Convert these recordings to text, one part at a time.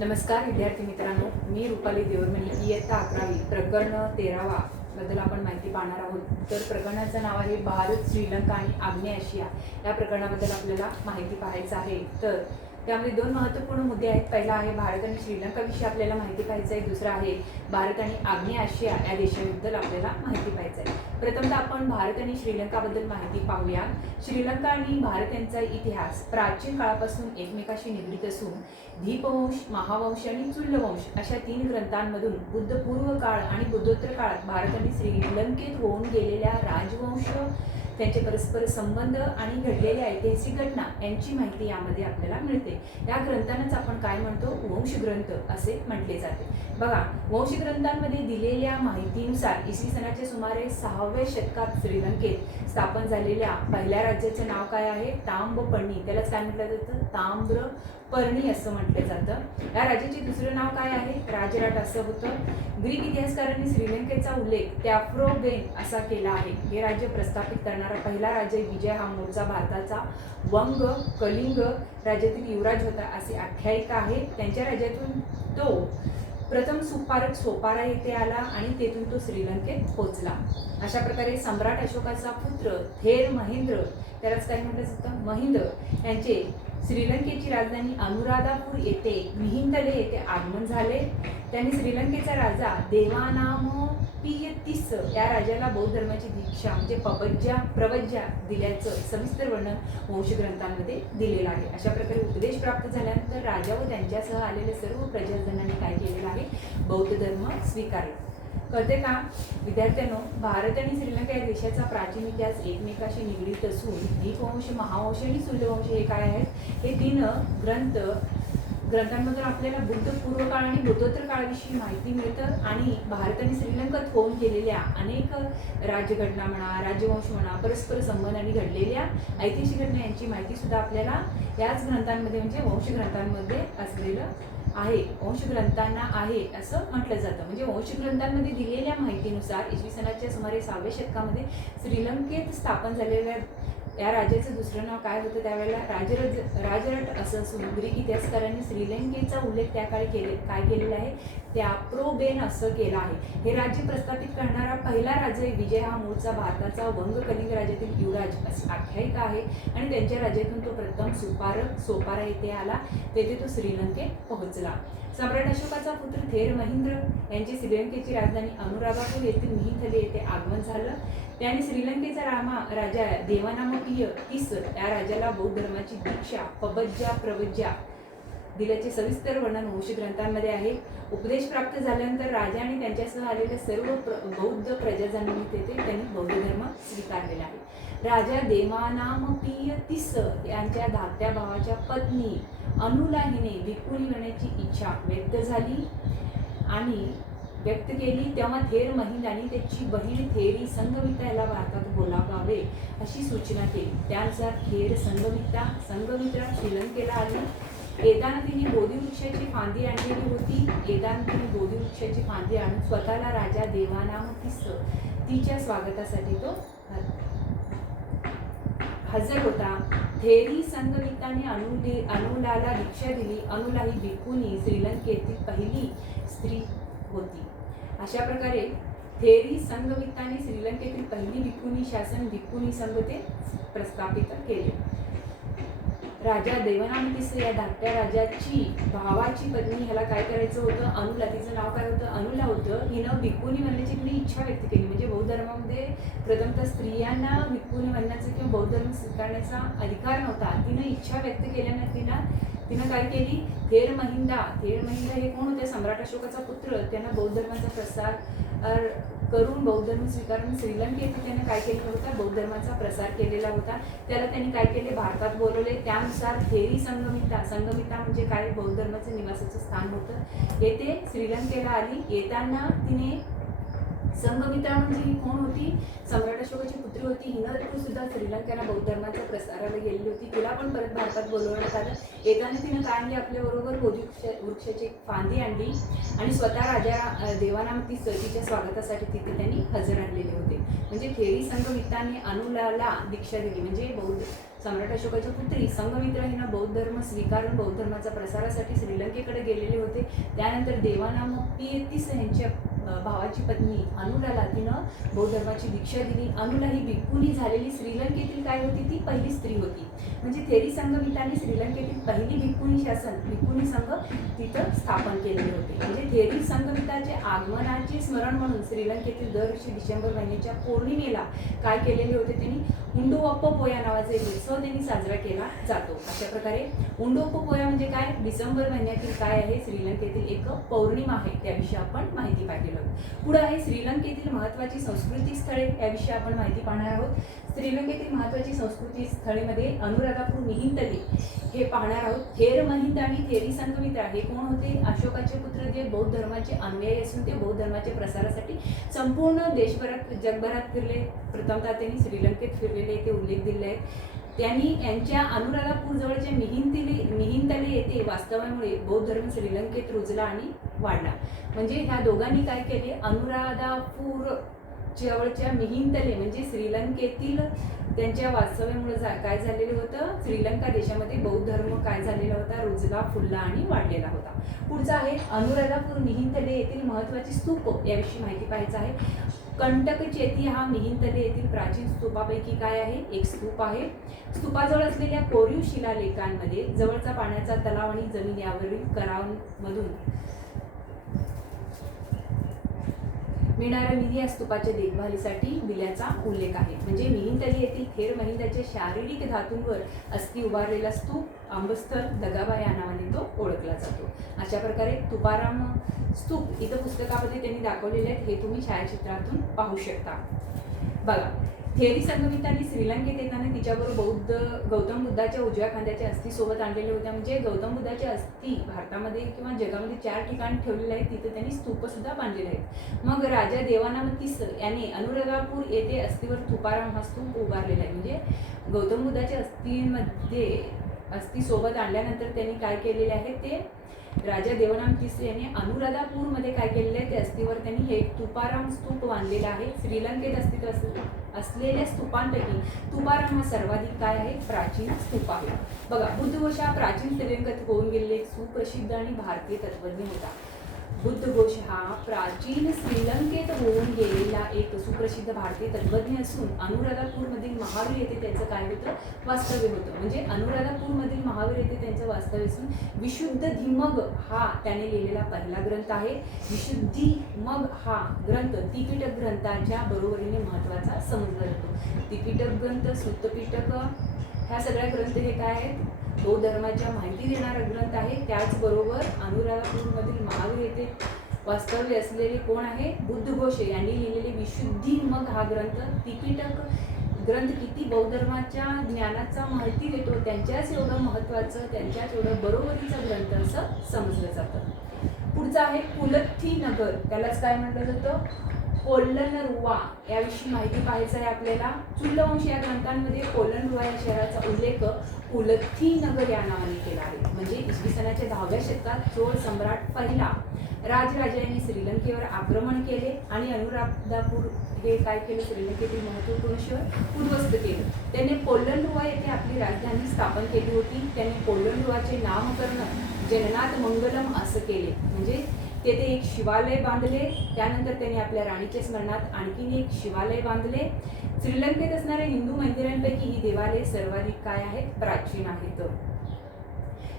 नमस्कार विद्यार्थी मित्रांनो, मी रुपाली देवरमणी. इयत्ता 11वी प्रकरण 13वा बद्दल आपण माहिती पाहणार आहोत. तर प्रकरणाचं नाव आहे भारत, श्रीलंका आणि आग्नेय आशिया. या प्रकरणाबद्दल आपल्याला माहिती पाहायचं आहे. तर त्यामध्ये दोन महत्त्वपूर्ण मुद्दे आहेत. पहिला आहे भारत आणि श्रीलंका विषयी आपल्याला माहिती पाहायचं आहे. दुसरा आहे भारत आणि आग्नेय आशिया या देशांबद्दल आपल्याला माहिती पाहायचं आहे. प्रथमतः आपण भारत आणि श्रीलंकाबद्दल माहिती पाहूया. श्रीलंका आणि भारत यांचा इतिहास प्राचीन काळापासून एकमेकाशी निगडीत असून दीपवंश, महावंश आणि चुल्लवंश अशा 3 ग्रंथांमधून बुद्धपूर्व काळ आणि बुद्धोत्तर काळात भारत आणि श्रीलंकेत होऊन गेलेल्या राजवंश, त्यांचे परस्पर संबंध आणि घडलेल्या ऐतिहासिक घटना यांची माहिती यामध्ये आपल्याला मिळते. या ग्रंथांनाच आपण काय म्हणतो, वंशग्रंथ असे म्हटले जाते. बघा, वंशग्रंथांमध्ये दिलेल्या माहितीनुसार इसवी सनाच्या सुमारे 6व्या शतकात श्रीलंकेत स्थापन झालेल्या पहिल्या राज्याचे नाव काय आहे, ताम्रपर्णी. त्यालाच काय म्हटलं जातं, ताम्रपर्णी असं म्हटलं जातं. या राज्याचे दुसरं नाव काय आहे, राजराट असं होतं. ग्रीक इतिहासकारांनी श्रीलंकेचा उल्लेख त्याफ्रोबेन असा केला आहे. हे राज्य प्रस्थापित करणारा पहिला राजा विजय हा मूळचा भारताचा वंग कलिंग राज्यातील युवराज होता अशी आख्यायिका आहे. त्यांच्या राज्यातून तो प्रथम सोपारा येथे आला आणि तेथून तो श्रीलंकेत पोहोचला. अशा प्रकारे सम्राट अशोकाचा पुत्र थेर महेंद्र, त्यालाच काय म्हटलं जातं, महिंद्र, यांचे श्रीलंकेची राजधानी अनुराधापूर येथे मिहिंदले येथे आगमन झाले. त्यांनी श्रीलंकेचा राजा देवानामपियतीस या राजाला बौद्ध धर्माची दीक्षा म्हणजे प्रवज्या दिल्याचं सविस्तर वर्णन वंशग्रंथांमध्ये दिलेलं आहे. अशा प्रकारे उपदेश प्राप्त झाल्यानंतर राजा व त्यांच्यासह आलेल्या सर्व प्रजाजनांनी काय केलेलं आहे, बौद्ध धर्म स्वीकारला. कळते का विद्यार्थ्यांनो, भारत आणि श्रीलंका या देशाचा प्राचीन इतिहास एकमेकाशी निगडीत असून दीपवंश, महावंश आणि चुल्लवंश हे काय आहेत, हे 3 ग्रंथांमधून आपल्याला बुद्धपूर्व काळ आणि बुद्धोत्तर काळाविषयी माहिती मिळतं. आणि भारत आणि श्रीलंकेत होऊन गेलेल्या अनेक राज्यघटना म्हणा, राजवंश म्हणा, परस्पर संबंध आणि घडलेल्या ऐतिहासिक घटना यांची माहिती सुद्धा आपल्याला याच ग्रंथांमध्ये म्हणजे वंशग्रंथांमध्ये असलेलं आहे. वंशग्रंथांना आहे असं म्हटलं जातं. म्हणजे वंशग्रंथांमध्ये दिलेल्या माहितीनुसार इसवी सनाच्या सुमारे 6व्या शतकामध्ये श्रीलंकेत स्थापन झालेल्या या राज्याचं दुसरं नाव काय होतं, त्यावेळेला राजरट असं असून ग्रीक इतिहासकारांनी श्रीलंकेचा उल्लेख त्या काळी काय केलेला आहे, त्याफ्रोबेन असं केलं आहे. हे राज्य प्रस्थापित करणारा पहिला राजा विजय हा मूळचा भारताचा वंग कलिंग राज्यातील युवराज अशी आख्यायिका आहे. आणि त्यांच्या राज्यातून तो प्रथम सोपारा येथे आला, तेथे तो श्रीलंकेत पोहोचला. सम्राट अशोकाचा पुत्र थेर महेंद्र यांची श्रीलंकेची राजधानी अनुराधापूर येथील मिहिंदले येथे आगमन झालं. त्याने श्रीलंकेचा राजा देवानामपियतीस या राजाला बौद्ध धर्माची दीक्षा प्रवज्या दिल्याचे सविस्तर वर्णन वंशग्रंथांमध्ये आहे. उपदेश प्राप्त झाल्यानंतर राजा आणि त्यांच्यासह आलेल्या सर्व बौद्ध प्रजाजनांनी त्यांनी बौद्ध धर्म स्वीकारलेला आहे. राजा देवानामपियतीस यांच्या धाकट्या भावाच्या पत्नी अनुला हिने भिक्खुनी बनण्याची इच्छा व्यक्त केली. तेव्हा थेर महिंदांनी त्याची बहीण थेरी संघमित्रा याला भारतात बोलावावे अशी सूचना केली. त्यानुसार थेर संघमित्रा श्रीलंकेला आली. येताना तिने बोधिवृक्षाची फांदी आणलेली होती. बोधिवृक्षाची फांदी आणून स्वतःला राजा देवानामपियतीस तिच्या स्वागतासाठी तो हजर होता. थेरी संघमित्राने अनुलाला दीक्षा दिली. अनुला ही भिक्खुनी श्रीलंकेतील पहिली स्त्री होती. अशा प्रकारे थेरी संघमित्राने श्रीलंकेतील पहिली भिक्खुनी शासन भिक्खुनी संघ ते प्रस्थापित केले. राजा देवानामपियतीस या धाकट्या राजाची भावाची पत्नी ह्याला काय करायचं होतं, अनुला, तिचं नाव काय होतं, अनुला होतं. हिनं भिक्खुनी बनण्याची तिने इच्छा व्यक्त केली. म्हणजे बौद्ध धर्मामध्ये प्रथमतः स्त्रियांना भिक्खुनी बनण्याचा किंवा बौद्ध धर्म स्वीकारण्याचा अधिकार नव्हता. तिनं इच्छा व्यक्त केल्यानं तिनं काय केली, थेर महिंदा हे कोण होते, सम्राट अशोकाचा पुत्र. त्यांना बौद्ध धर्माचा प्रसार करून बौद्ध धर्म स्वीकारून श्रीलंकेत त्याने काय केलं होतं, बौद्ध धर्माचा प्रसार केलेला होता. त्याला त्यांनी काय केले, भारतात बोलवले. त्यानुसार थेरी संघमित्रा म्हणजे काय, बौद्ध धर्माचं निवासाचं स्थान होतं. येथे श्रीलंकेला आली. येताना तिने संघमित्रा म्हणजे ही कोण होती, सम्राट अशोकाची पुत्री होती. हिनं सुद्धा श्रीलंकेला बौद्ध धर्माच्या प्रसाराला गेलेली होती. तिला पण परत भारतात बोलवण्यात आलं. येताना तिनं काय आणली, आपल्याबरोबर बोधिवृक्षाची फांदी आणली आणि स्वतः राजा देवानामपियतीस तिच्या स्वागतासाठी तिथे त्यांनी हजर आणलेले होते. म्हणजे थेरी संघमित्राने अनुलाला दीक्षा दिली. म्हणजे सम्राट अशोकाच्या पुत्री संघमित्रा हिनं बौद्ध धर्म स्वीकारून बौद्ध धर्माचा प्रसारासाठी श्रीलंकेकडे गेलेले होते. त्यानंतर देवानामक पियतीस यांच्या भावाची पत्नी अनुराला तिनं बौद्ध धर्माची दीक्षा दिली. अनुला ही भिक्खुनी झालेली श्रीलंकेतील काय होती, ती पहिली स्त्री होती. म्हणजे थेरी संघमिताने श्रीलंकेतील पहिली भिक्खुनी संघ तिथं स्थापन केलेले होते. म्हणजे थेरी संघमिताचे आगमनाचे स्मरण म्हणून श्रीलंकेतील दरवर्षी डिसेंबर महिन्याच्या पौर्णिमेला काय केलेले होते, त्यांनी उंडोअप्पो पोया नावाचा एक उत्सव त्यांनी साजरा केला जातो. अशा प्रकारे उंडोअप्पो पोया म्हणजे काय, डिसेंबर महिन्यातील काय आहे, श्रीलंकेतील एक पौर्णिमा आहे, त्याविषयी आपण माहिती पाहिली. पुढे आहे श्रीलंकेतील महत्त्वाची सांस्कृतिक स्थळे, याविषयी आपण माहिती पाहणार आहोत. श्रीलंकेतील महत्त्वाची सांस्कृतिक स्थळेमध्ये अनुराधापूर मिहिंतले हे पाहणार आहोत. थेर महिंद आणि थेरी संघमित्रा हे कोण होते, अशोकाचे पुत्र, जे बौद्ध धर्माचे अनुयायी असून ते बौद्ध धर्माच्या प्रसारासाठी संपूर्ण देशभरात जगभरात फिरले. प्रथमतः त्यांनी श्रीलंकेत फिरलेले ते उल्लेख दिले आहेत. त्यांनी यांच्या अनुराधापूर जवळच्या मिहिंतले येथे वास्तव्यामुळे बौद्ध धर्म श्रीलंकेत रुजला आणि वाढला. म्हणजे ह्या दोघांनी काय केले, अनुराधापूर जवळच्या मिहिंतले म्हणजे श्रीलंकेतील त्यांच्या वास्तव्यामुळे काय झालेलं होतं, श्रीलंका देशामध्ये बौद्ध धर्म काय झालेला होता, रुजला, फुलला आणि वाढलेला होता. पुढचा आहे अनुराधापूर मिहिंतले येथील महत्त्वाची स्तूप, याविषयी माहिती पाहायचं आहे. कंटक चेती हा मिहिंतले येथील प्राचीन स्तूपापैकी काय आहे, एक स्तूप आहे. स्तूपाजवळ असलेल्या कोरीव शिलालेखांमध्ये जवळचा पाण्याचा तलाव आणि जमीन यावरील करारांमधून मिळणाऱ्या निधी या स्तूपाच्या देखभालीसाठी दिल्याचा उल्लेख आहे. म्हणजे मिहिंतले येथील थेर महिंदाच्या शारीरिक धातूंवर अस्थि उभारलेला स्तूप आंबस्थर दगाबा या नावाने तो ओळखला जातो. अशा प्रकारे तुकाराम स्तूप इथं पुस्तकामध्ये त्यांनी दाखवलेले आहेत, हे तुम्ही छायाचित्रातून पाहू शकता. बघा, थेरी संघमितांनी श्रीलंकेत येताना तिच्याबरोबर गौतम बुद्धाच्या उजव्या खांद्याच्या अस्थी सोबत आणलेल्या होत्या. म्हणजे गौतम बुद्धाच्या अस्थी भारतामध्ये किंवा जगामध्ये 4 ठिकाणी ठेवलेल्या आहेत, तिथे त्यांनी स्तूप सुद्धा बांधलेले आहेत. मग राजा देवानामतीस याने अनुराधापूर येथे अस्थीवर तुकाराम हा स्तूप उभारलेला आहे. म्हणजे गौतम बुद्धाच्या अस्थी सोबत आणल्यानंतर त्यांनी काय केलेले आहे, ते राजा देवानामतीस याने अनुराधापूरमध्ये काय केलेले आहे, ते अस्थीवर त्यांनी हे तुकाराम स्तूप बांधलेला आहे. श्रीलंकेत अस्तित्वात असलेल्या स्तूपांपैकी तुकाराम हा सर्वाधिक काय आहे, प्राचीन स्तूप आहे. बघा, बुद्धघोष हा प्राचीन श्रीलंकेत होऊन गेलेले एक सुप्रसिद्ध आणि भारतीय तत्वज्ञ होता. बुद्धघोष हा प्राचीन श्रीलंकेत होऊन गेलेला एक सुप्रसिद्ध भारतीय तत्वज्ञ असून अनुराधापूरमधील महावीर येथे त्यांचं काय होतं, वास्तव्य होतं. म्हणजे अनुराधापूरमधील महावीर येथे त्यांचं वास्तव्य असून विशुद्धीमग हा त्याने लिहिलेला पहिला ग्रंथ आहे. विशुद्धीमग हा ग्रंथ त्रिपिटक ग्रंथाच्या बरोबरीने महत्त्वाचा समजला जातो. त्रिपिटक ग्रंथ, सुत्तपिटक ह्या सगळ्या ग्रंथ हे काय आहेत, बौद्ध धर्माच्या माहिती देणारा ग्रंथ आहे. त्याचबरोबर अनुराधापूरमधील महावीर येथे वास्तव्य असलेले कोण आहे, बुद्धघोष यांनी लिहिलेले विशुद्धीमग हा ग्रंथ, त्रिपिटक ग्रंथ किती बौद्ध धर्माच्या ज्ञानाचा माहिती देतो, त्यांच्याच एवढं महत्त्वाचं, त्यांच्याच एवढं बरोबरीचा ग्रंथ असं समजलं जातं. पुढचं आहे कुलथी नगर, त्यालाच काय म्हटलं जातं, कोल्लनरुवा, याविषयी माहिती पाहायचं आहे आपल्याला. चुल्लवंश या ग्रंथांमध्ये कोल्लनरुवा या शहराचा उल्लेख कुलथी नगर या नावाने केला आहे. म्हणजे इसवी सनाच्या 10व्या शतकात चोळ सम्राट पहिला राजराजांनी श्रीलंकेवर आक्रमण केले आणि अनुराधापूर हे काय केलं, श्रीलंकेतील महत्त्वपूर्ण शहर उद्ध्वस्त केलं. त्याने कोल्लनरुवा येथे आपली राजधानी स्थापन केली होती. त्याने कोल्लनरुवाचे नामकरण जननाथ मंगलम असं केले. म्हणजे तेथे एक शिवालय बांधले. त्यानंतर त्यांनी आपल्या राणीच्या स्मरणात आणखीन एक शिवालय बांधले. श्रीलंकेत असणाऱ्या हिंदू मंदिरांपैकी ही देवालये सर्वाधिक काय आहेत, प्राचीन आहेत.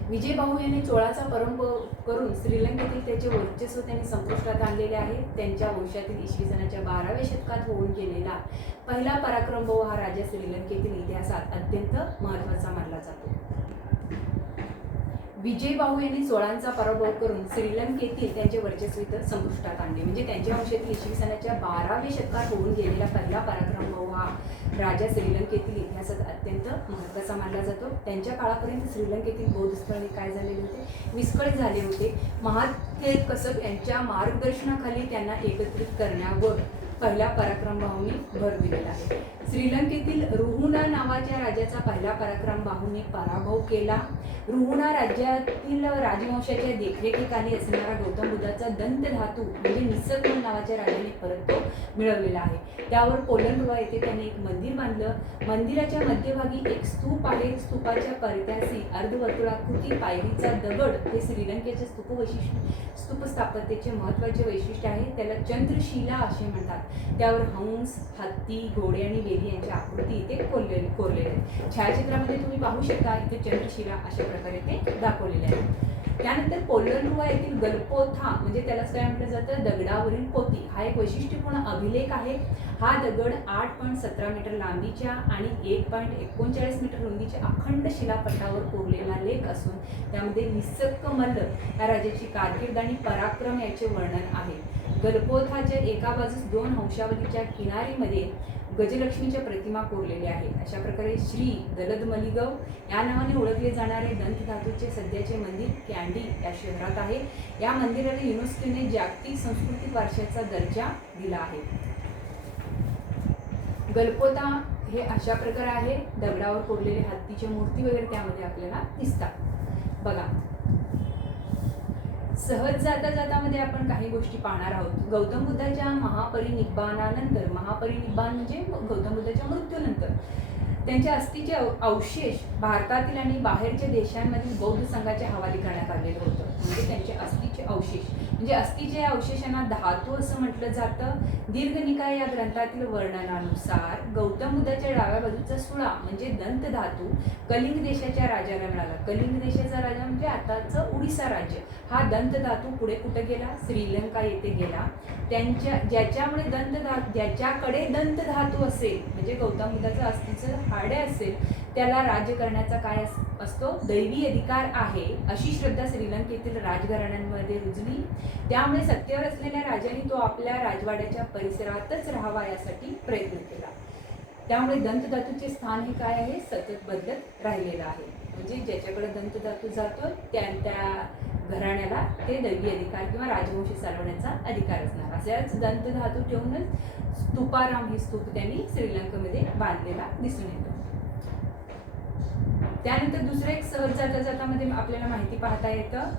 विजयबाहू यांनी चोळाचा पराभव करून श्रीलंकेतील त्याचे वर्चस्व त्यांनी संपुष्टात आणलेले आहे. त्यांच्या वंशातील इसवी सनाच्या 12व्या शतकात होऊन गेलेला पहिला पराक्रमभाऊ हा राजा श्रीलंकेतील इतिहासात अत्यंत महत्त्वाचा मानला जातो. विजयबाहू यांनी चोळांचा पराभव करून श्रीलंकेतील त्यांचे वर्चस्व इथं संपुष्टात आणले. म्हणजे त्यांच्या वंशातील इसवी सनाच्या 12व्या शतकात होऊन गेलेला पहिला पराक्रमभाऊ हा राजा श्रीलंकेतील इतिहासात अत्यंत महत्त्वाचा मानला जातो. त्यांच्या काळापर्यंत श्रीलंकेतील बौद्ध स्थळे काय झालेले होते, विस्कळीत झाले होते. महादेव कसब यांच्या मार्गदर्शनाखाली त्यांना एकत्रित करण्यावर पहिल्या पराक्रमभाऊंनी भर दिलेला आहे. श्रीलंकेतील रुहुना नावाच्या राजाचा पहिला पराक्रम बाहूने पराभव केला. रुहुना राज्यातील राजवंशाच्या देखरेखीखाली असणारा गौतम बुद्धाचा दंत धातू म्हणजे निसर्ग नावाच्या राजाने परत तो मिळवलेला आहे. त्यावर पोलंडवा येथे त्याने एक मंदिर बांधलं. मंदिराच्या मध्यभागी एक स्तूप आहे. स्तूपाच्या परित्यासी अर्धवर्तुळाकृती पायरीचा दगड हे श्रीलंकेचे स्तूप स्थापत्येचे महत्त्वाचे वैशिष्ट्य आहे. त्याला चंद्रशिला असे म्हणतात. त्यावर हंस, हत्ती, घोडे आणि वेली यांच्या आकृती इथे कोरलेल्या आहेत. छायाचित्रामध्ये तुम्ही पाहू शकता इथे चंद्रशिला अशा प्रकारे ते दाखवलेले आहे. त्यानंतर पोलंडवा येथील गलपोथा म्हणजे त्यालाच काय म्हटलं जातं, दगडावरील पोती, हा एक वैशिष्ट्यपूर्ण अभिलेख आहे. हा दगड 8.17 मीटर लांबीच्या आणि 1.39 मीटर रुंदीच्या अखंड शिलापटावर कोरलेला लेख असून त्यामध्ये निसक्क मल्ल या राजाची कारकीर्द आणि पराक्रम याचे वर्णन आहे. गलपोथाच्या एका बाजूस 2 हंशावलीच्या किनारीमध्ये गजलक्ष्मीच्या प्रतिमा कोरलेल्या आहेत. अशा प्रकारे श्री दलदमलिगव या नावाने ओळखले जाणारे दंतधातूचे सध्याचे मंदिर कॅन्डी या शहरात आहे. या मंदिराला युनेस्कोने जागतिक सांस्कृतिक वारशाचा दर्जा दिला आहे. गलपोता हे अशा प्रकारे आहे. दगडावर कोरलेले हत्तीच्या मूर्ती वगैरे त्यामध्ये आपल्याला दिसतात. बघा, सहज जाता आपण काही गोष्टी पाहणार आहोत. गौतम बुद्धाच्या महापरिनिब्बाणानंतर, महापरिनिब्बाण म्हणजे गौतम बुद्धाच्या मृत्यूनंतर त्यांच्या अस्थीचे अवशेष भारतातील आणि बाहेरच्या देशांमधील बौद्ध संघाच्या हवाली करण्यात आलेलं होतं. म्हणजे त्यांचे अस्थीचे अवशेष म्हणजे अस्थीच्या अवशेषांना धातू असं म्हटलं जातं. दीर्घनिकाय या ग्रंथातील वर्णनानुसार गौतम बुद्धाच्या डाव्या बाजूचा सुळा म्हणजे दंत धातू कलिंग देशाच्या राजाला मिळाला. कलिंग देशाचा राजा म्हणजे आताचं उडीसा राज्य. हा दंत धातू पुढे कुठे गेला, श्रीलंका येथे गेला. ज्याच्याकडे दंत धातू असेल म्हणजे गौतम बुद्धाचं अस्थीचं हाडे असेल त्याला राज्य करण्याचा काय असतो, दैवी अधिकार आहे अशी श्रद्धा श्रीलंकेतील राजघराण्यांमध्ये रुजली. त्यामुळे सत्तेवर असलेल्या राजाने तो आपल्या राजवाड्याच्या परिसरातच राहावा यासाठी प्रयत्न केला. त्यामुळे दंतधातूचे स्थान हे काय आहे, सतत बदलत राहिलेलं आहे. म्हणजे ज्याच्याकडे दंतधातू जातो त्या घराण्याला ते दैवी अधिकार किंवा राजवंश चालवण्याचा अधिकार असणार. अशाच दंतधातू ठेवूनच स्तूपाराम हे स्तूप त्यांनी श्रीलंकेमध्ये बांधलेला दिसून येतो. त्यानंतर दुसरं एक सहज जाता आपल्याला माहिती पाहता येतं.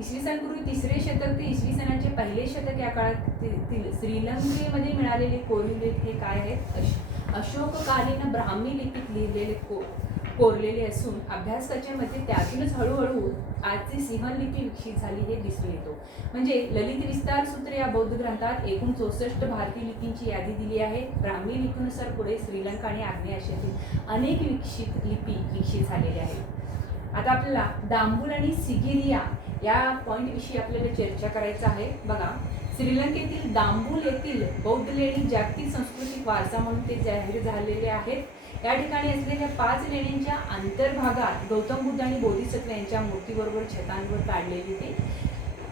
इसवी सन पूर्वी 3रे शतक ते इसवी सनाचे 1ले शतक या काळातील श्रीलंकेमध्ये मिळालेले कोरीव लेख हे काय आहेत, अशोककालीन ब्राह्मी लिपीत लिहिलेले कोरलेले असून अभ्यासकांच्या त्यातूनच हळूहळू आजची सिंहल लिपी विकसित झाली हे दिसून येतो. म्हणजे ललित विस्तार सूत्र या बौद्ध ग्रंथात एकूण 64 भारतीय लिपींची यादी दिली आहे. ब्राह्मी लिपीनुसार पुढे श्रीलंका आणि आग्नेय आशियातील अनेक लिपी विकसित झालेल्या आहेत. आता आपल्याला दांबुल आणि सिगिरिया या पॉईंटविषयी आपल्याला चर्चा करायचं आहे. बघा, श्रीलंकेतील दांबुल येथील बौद्ध लेणी जागतिक सांस्कृतिक वारसा म्हणून ते जाहीर झालेले आहेत. या ठिकाणी असलेल्या 5 लेण्यांच्या अंतर्भागात गौतम बुद्ध आणि बोधिसत्व यांच्या मूर्तीबरोबर छतांवर काढलेली ते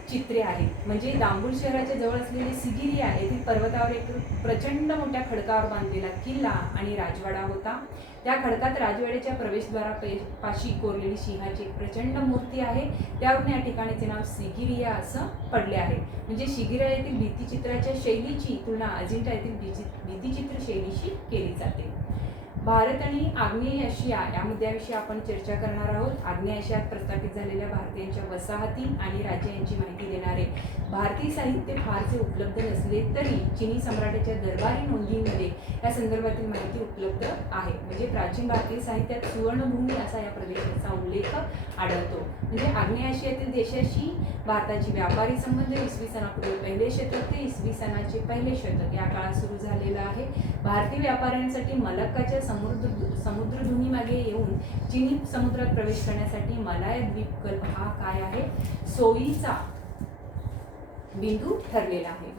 चित्रे आहेत. म्हणजे दांबुल शहराच्या जवळ असलेले सिगिरिया येथील पर्वतावर एक प्रचंड मोठ्या खडकावर बांधलेला किल्ला आणि राजवाडा होता. त्या खडकात राजवाड्याच्या प्रवेशद्वारापाशी कोरलेली सिंहाची एक प्रचंड मूर्ती आहे. त्यावरून या ठिकाणीचे नाव सिगिरिया असं पडले आहे. म्हणजे सिगिरिया येथील भित्तिचित्राच्या शैलीची तुलना अजिंठा येथील भित्तिचित्र शैलीशी केली जाते. भारत आणि आग्नेय आशिया या मुद्द्याविषयी आपण चर्चा करणार आहोत. आग्नेय आशियात प्रस्थापित झालेल्या भारतीयांच्या वसाहती आणि राज्य यांची माहिती देणारे भारतीय साहित्य फारसे उपलब्ध नसले तरी चिनी सम्राटाच्या दरबारी नोंदींमध्ये या संदर्भातील माहिती उपलब्ध आहे. म्हणजे प्राचीन भारतीय साहित्यात सुवर्णभूमी असा या प्रदेशाचा उल्लेख आढळतो. म्हणजे आग्नेय आशियातील देशाशी भारताची व्यापारी संबंध इसवी सनापूर्वी 1ले शतक ते इसवी सनाचे 1ले शतक या काळात सुरू झालेला आहे. भारतीय व्यापाऱ्यांसाठी मलक्काच्या समुद्रधुनी मागे येऊन चिनी समुद्रात प्रवेश करण्यासाठी मलाय द्वीपकल्प हा काय आहे, सोयीचा बिंदू ठरलेला आहे.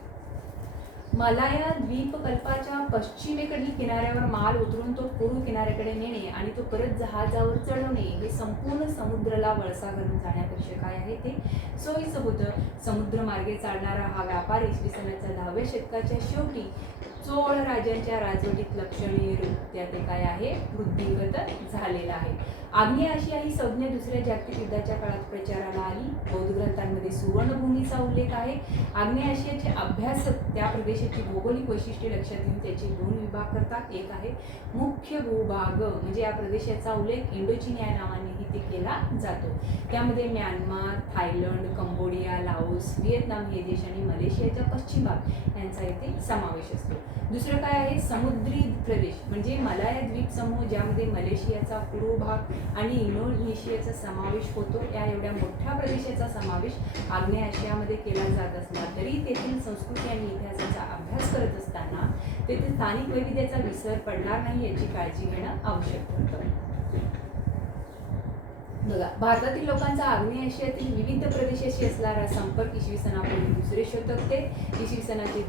मलाया द्वीपकल्पाच्या पश्चिमेकडील किनाऱ्यावर माल उतरून तो पूर्व किनाऱ्याकडे नेणे आणि तो परत जहाजावर चढवणे हे संपूर्ण समुद्राला वळसा घालून जाण्यापेक्षा काय आहे ते सोयीचं होतं. समुद्रमार्गे चालणारा हा व्यापार इसवी सनाच्या 10व्या शतकाच्या शेवटी चोळ राजांच्या राजवटीत लक्षणीयरित्या ते काय आहे, वृद्धिंगत झालेलं आहे. आग्नेय आशिया ही संज्ञा दुसऱ्या जागतिक युद्धाच्या काळात प्रचाराला आली. बौद्ध ग्रंथांमध्ये सुवर्णभूमीचा उल्लेख आहे. आग्नेय आशियाचे अभ्यासक त्या प्रदेशाची भौगोलिक वैशिष्ट्ये लक्षात घेऊन त्याचे 2 विभाग करतात. एक आहे मुख्य भूभाग, म्हणजे या प्रदेशाचा उल्लेख इंडोचीन या नावानेही ते केला जातो. त्यामध्ये Myanmar, Thailand, Cambodia, Laos, Vietnam हे देश आणि मलेशियाचा पश्चिम भाग यांचा इथे समावेश असतो. दुसरं काय आहे, समुद्री प्रदेश, म्हणजे मलाया द्वीप समूह, ज्यामध्ये मलेशियाचा पूर्व भाग आणि इंडोनेशियाचा समावेश होतो. या एवढ्या मोठ्या प्रदेशाचा समावेश आग्नेय आशियामध्ये केला जात असला तरी तेथील संस्कृती आणि इतिहासाचा अभ्यास करत असताना तेथील स्थानिक वैविध्याचा विसर पडणार नाही याची काळजी घेणं आवश्यक होतं. बघा, भारतातील लोकांचा आग्नेय आशियातील विविध प्रदेशाशी असणारा संपर्क इसवी सनापूर्वी दुसरे शतक ते इसवी सनाचे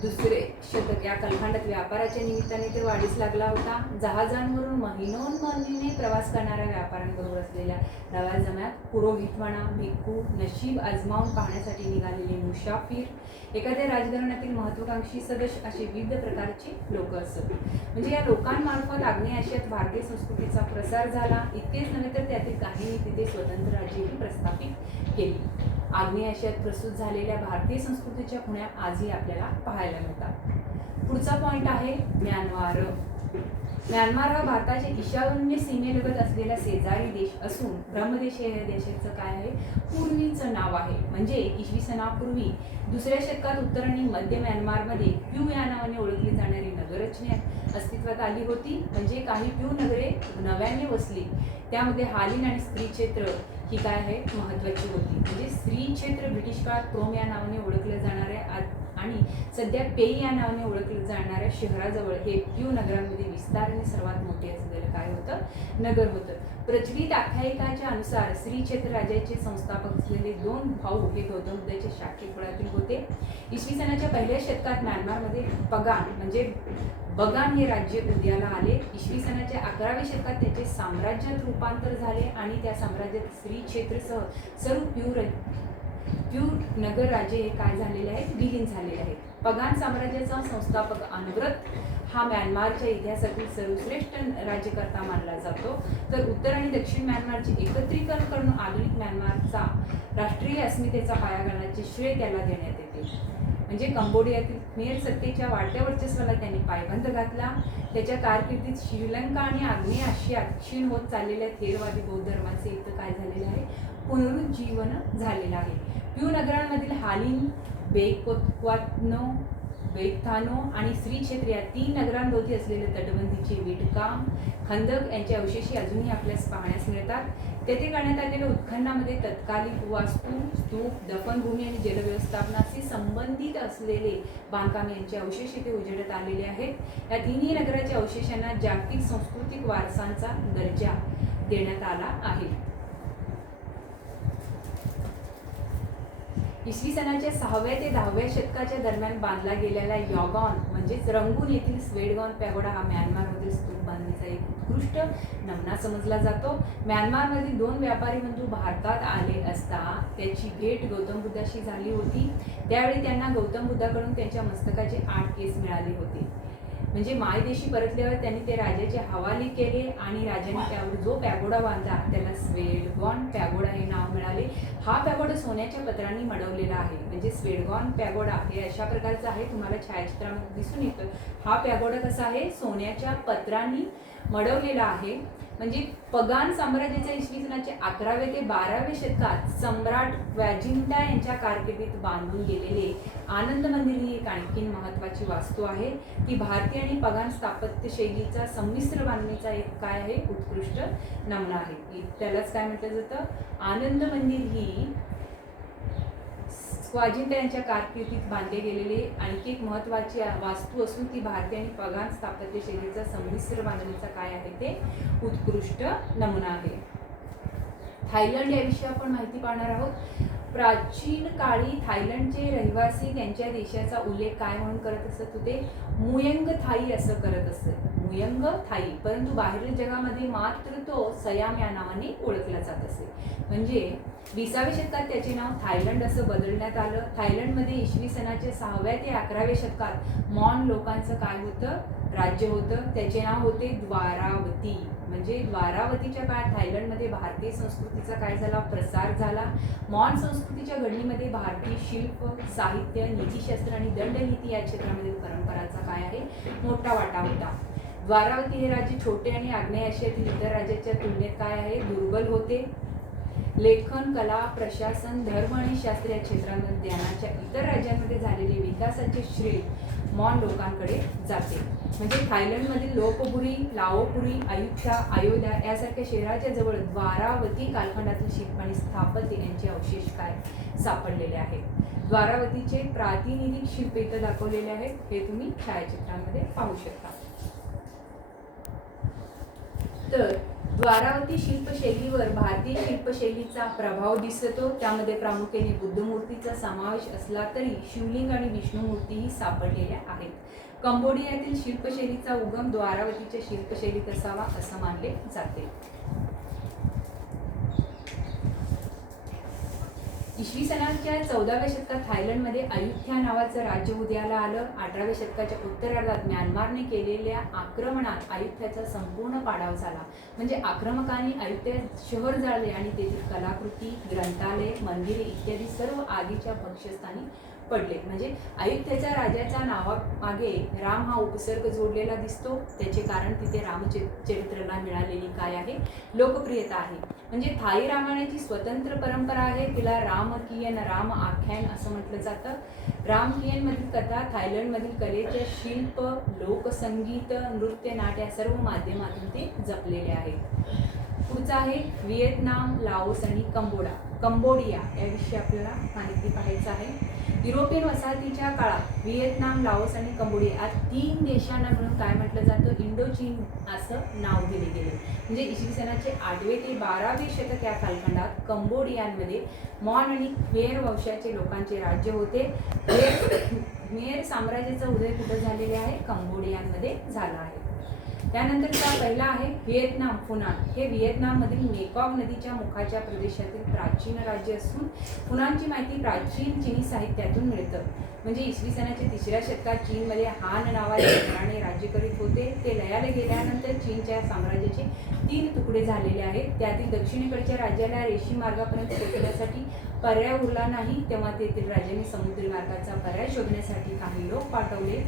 दुसरे शतक या कालखंडात व्यापाराच्या निमित्ताने ते वाढीस लागला होता. जहाजांवरून महिनोन्महिने प्रवास करणाऱ्या व्यापाऱ्यांबरोबर असलेल्या नव्या जमात पुरोहित म्हणा, भिक्खू, नशीब आजमावून पाहण्यासाठी निघालेले मुसाफिर, एखाद्या राजघराण्यातील महत्वाकांक्षी सदस्य असे विविध प्रकारचे लोक असत. म्हणजे या लोकांमार्फत आग्नेय आशियात भारतीय संस्कृतीचा प्रसार झाला. इतकेच नव्हे तर त्यातील काहींनी तिथे स्वतंत्र राज्यही प्रस्थापित केली. आग्नेय आशियात प्रस्तुत झालेल्या भारतीय संस्कृतीच्या खुणा आजही आपल्याला पाहायला मिळतात. पुढचा पॉइंट आहे म्यानमार. म्यानमार हा भारताच्या ईशान्य सीमेलगत असलेला शेजारी देश असून ब्रह्मदेश हे देशाचं काय आहे, पूर्वीचं नाव आहे. म्हणजे इसवी सनापूर्वी दुसऱ्या शतकात उत्तर आणि मध्य म्यानमारमध्ये प्यू या नावाने ओळखली जाणारी नगररचना अस्तित्वात आली होती. म्हणजे काही प्यू नगरे नव्याने वसली. त्यामध्ये हालिन आणि स्त्री क्षेत्र ही काय आहे, महत्त्वाची होती. म्हणजे स्त्री क्षेत्र ब्रिटिश काळात प्रोम या नावाने ओळखले जाणारे आणि सध्या पेई या नावाने ओळखले जाणाऱ्या शहराजवळ हे प्यू नगरांमध्ये विस्ताराने सर्वात मोठे असलेलं काय होतं, नगर होतं. प्रचलित आख्यायिकाच्या अनुसार श्री क्षेत्र राज्याचे संस्थापक असलेले 2 भाऊ हे गौतम बुद्धाच्या शाक्य कुळातील होते. इसवी सनाच्या पहिल्या शतकात म्यानमारमध्ये पगान म्हणजे बगान हे राज्य उदयाला आले. इसवी सनाच्या 11व्या शतकात त्याचे साम्राज्यात रूपांतर झाले आणि त्या साम्राज्यात श्री क्षेत्रसह सर्व प्यू नगर राज्य हे काय झालेले आहेत, विलीन झालेले आहेत. पगान साम्राज्याचा संस्थापक अनवरत हा म्यानमारच्या इतिहासातील सर्वश्रेष्ठ राज्यकर्ता मानला जातो. तर उत्तर आणि दक्षिण म्यानमारचे एकत्रीकरण करून आधुनिक म्यानमारचा राष्ट्रीय अस्मितेचा पाया घालण्याचे श्रेय त्याला देण्यात येते. म्हणजे कंबोडियातील खमेर सत्तेच्या वाढत्या वर्चस्वाला त्यांनी पायबंद घातला. त्याच्या कारकिर्दीत श्रीलंका आणि आग्नेय आशियात क्षीण होत चाललेल्या थेरवादी बौद्ध धर्माचे इथं काय झालेले आहे, पुनरुज्जीवन झालेलं आहे. प्यू नगरांमधील हालिन, बेक्थानो आणि श्री क्षेत्र या 3 नगरांभोवती असलेले तटबंदीचे वीटकाम, खंदक यांचे अवशेष अजूनही आपल्यास पाहण्यास मिळतात. तेथे करण्यात आलेल्या उत्खननामध्ये तत्कालीन वास्तू, स्तूप, दफनभूमी आणि जलव्यवस्थापनाशी संबंधित असलेले बांधकाम यांचे अवशेष इथे उजेडत आलेले आहेत. या 3ही नगराच्या अवशेषांना जागतिक सांस्कृतिक वारसांचा दर्जा देण्यात आला आहे. इसवी सनाच्या 6व्या ते 10व्या शतकाच्या दरम्यान बांधला गेलेला यॉगॉन म्हणजेच रंगून येथील स्वेडगॉन पॅगोडा हा म्यानमारमधील स्तूप बांधणीचा एक उत्कृष्ट नमुना समजला जातो. म्यानमारमधील 2 व्यापारी बंधू भारतात आले असता त्याची भेट गौतम बुद्धाशी झाली होती. त्यावेळी त्यांना गौतम बुद्धाकडून त्यांच्या मस्तकाचे 8 केस मिळाले होते. म्हणजे मायदेशी परतल्यावर त्यांनी ते राजाचे हवाली केले आणि राजाने त्यावर जो पॅगोडा बांधला त्याला स्वेडगॉन पॅगोडा हे नाव मिळाले. हा पॅगोडा सोन्याच्या पत्रांनी मडवलेला आहे. म्हणजे स्वेडगॉन पॅगोडा हे अशा प्रकारचा आहे, तुम्हाला छायाचित्रामध्ये दिसून येतं. हा पॅगोडा कसा आहे, सोन्याच्या पत्रांनी मडवलेला आहे. म्हणजे पगान साम्राज्याच्या इसवी सनाचे 11व्या ते 12व्या शतकात सम्राट व्याजिंटा यांच्या कारकिर्दीत बांधून गेलेले आनंद मंदिर ही एक आणखी महत्त्वाची वास्तू आहे. ती भारतीय आणि पगान स्थापत्य शैलीचा संमिश्र बांधणीचा एक काय आहे, उत्कृष्ट नमुना आहे. त्यालाच काय म्हटलं जातं, आनंद मंदिर ही स्वाजिंटा यांच्या कारकिर्दीत बांधले गेलेले आणखी एक महत्त्वाची वास्तू असून ती भारतीय आणि पगान स्थापत्य शैलीचा संमिश्र बांधणीचा काय आहे, ते उत्कृष्ट नमुना आहे. थायलंड याविषयी आपण माहिती पाहणार आहोत. प्राचीन काळी थायलंडचे रहिवासी त्यांच्या देशाचा उल्लेख काय म्हणून करत असत होते? मुयंग थाई असं करत असत, मुयंग थाई. परंतु बाहेरील जगामध्ये मात्र तो सयाम या नावाने ओळखला जात असे. म्हणजे 20व्या शतकात त्याचे नाव थायलंड असं बदलण्यात आलं. थायलंडमध्ये इसवी सनाच्या 6व्या ते 11व्या शतकात मॉन लोकांचं काय होतं? राज्य होतं. त्याचे नाव होते द्वारावती. म्हणजे द्वारावतीच्या काळात थायलंडमध्ये भारतीय संस्कृतीचा काय झाला? प्रसार झाला. मॉन संस्कृतीच्या घडणीमध्ये भारतीय शिल्प, साहित्य, नीतिशास्त्र आणि दंडनीती या क्षेत्रामधील परंपरांचा काय आहे? मोठा वाटा होता. द्वारावती हे राज्य छोटे आणि आग्नेय आशियातील इतर राज्याच्या तुलनेत काय आहे? दुर्बल होते. लेखन, कला, प्रशासन, धर्म आणि शास्त्र या क्षेत्रांमध्ये ज्ञानाच्या इतर राज्यांमध्ये झालेले विकासाचे श्रेय मॉन लोकांकडे जाते. म्हणजे थायलंडमधील लोपबुरी, लाओपुरी, अयुथ्या, अयोध्या यासारख्या शहराच्या जवळ द्वारावती कालखंडातील शिल्प आणि स्थापत्य यांचे अवशेष काय सापडलेले आहेत. द्वारावतीचे प्रातिनिधिक शिल्प इथं दाखवलेले आहेत, हे तुम्ही छायाचित्रांमध्ये पाहू शकता. तर द्वारावती शिल्पशैलीवर भारतीय शिल्पशैलीचा प्रभाव दिसतो. त्यामध्ये प्रामुख्याने बुद्धमूर्तीचा समावेश असला तरी शिवलिंग आणि विष्णुमूर्तीही सापडलेल्या आहेत. कंबोडियातील शिल्पशैलीचा उगम द्वारावतीच्या शिल्पशैलीत असावा असं मानले जाते. इसवी सनाच्या 14व्या शतकात थायलंडमध्ये अयुथ्या नावाचं राज्य उदयाला आलं. 18व्या शतकाच्या उत्तरार्धात म्यानमारने केलेल्या आक्रमणात अयुथ्याचा संपूर्ण पाडाव झाला. म्हणजे आक्रमकांनी अयुथ्या शहर जाळले आणि तेथील कलाकृती, ग्रंथालय, मंदिरे इत्यादी सर्व आगीच्या भक्ष्यस्थानी पडले. म्हणजे अयुथ्याच्या राजाच्या नावामागे राम हा उपसर्ग जोडलेला दिसतो. त्याचे कारण तिथे रामचरित्राला मिळालेली काय आहे? लोकप्रियता आहे. म्हणजे थाई रामायणाची स्वतंत्र परंपरा आहे. तिला रामकियन, राम आख्यान असं म्हटलं जातं. रामकियनमधील कथा थायलंडमधील कलेच्या शिल्प, लोकसंगीत, नृत्य, नाट्य या सर्व माध्यमातून ते जपलेले आहेत. पुढचा आहे व्हिएतनाम, लाओस आणि कंबोडिया याविषयी आपल्याला माहिती पाहायचं आहे. युरोपियन वसाहतीच्या काळात व्हिएतनाम, लाओस आणि कंबोडिया या 3 देशांना मिळून काय म्हटलं जातं? इंडो चीन असं नाव दिले गेले. म्हणजे इसवी सनाचे 8वे ते 12वे शतक या कालखंडात कंबोडियामध्ये मॉन आणि खमेर वंशाचे लोकांचे राज्य होते. खमेर साम्राज्याचा उदय कुठे झालेले आहे? कंबोडियामध्ये झाला आहे. त्यानंतरचा पहिला आहे व्हिएतनाम, फुनान. हे व्हिएतनाममधील मेकॉंग नदीच्या मुखाच्या प्रदेशातील प्राचीन राज्य असून फुनानची माहिती प्राचीन चीनी साहित्यातून मिळतं. म्हणजे इसवी सनाच्या 3ऱ्या शतकात चीनमध्ये हान नावाच्या घराणे राज्य करीत होते. ते लयाला गेल्यानंतर चीनच्या साम्राज्याचे 3 तुकडे झालेले आहेत. त्यातील दक्षिणेकडच्या राज्याला रेशीम मार्गापर्यंत पोहोचण्यासाठी पर्याय उरला नाही. तेव्हा तेथील राज्यांनी समुद्री मार्गाचा पर्याय शोधण्यासाठी काही लोक पाठवले.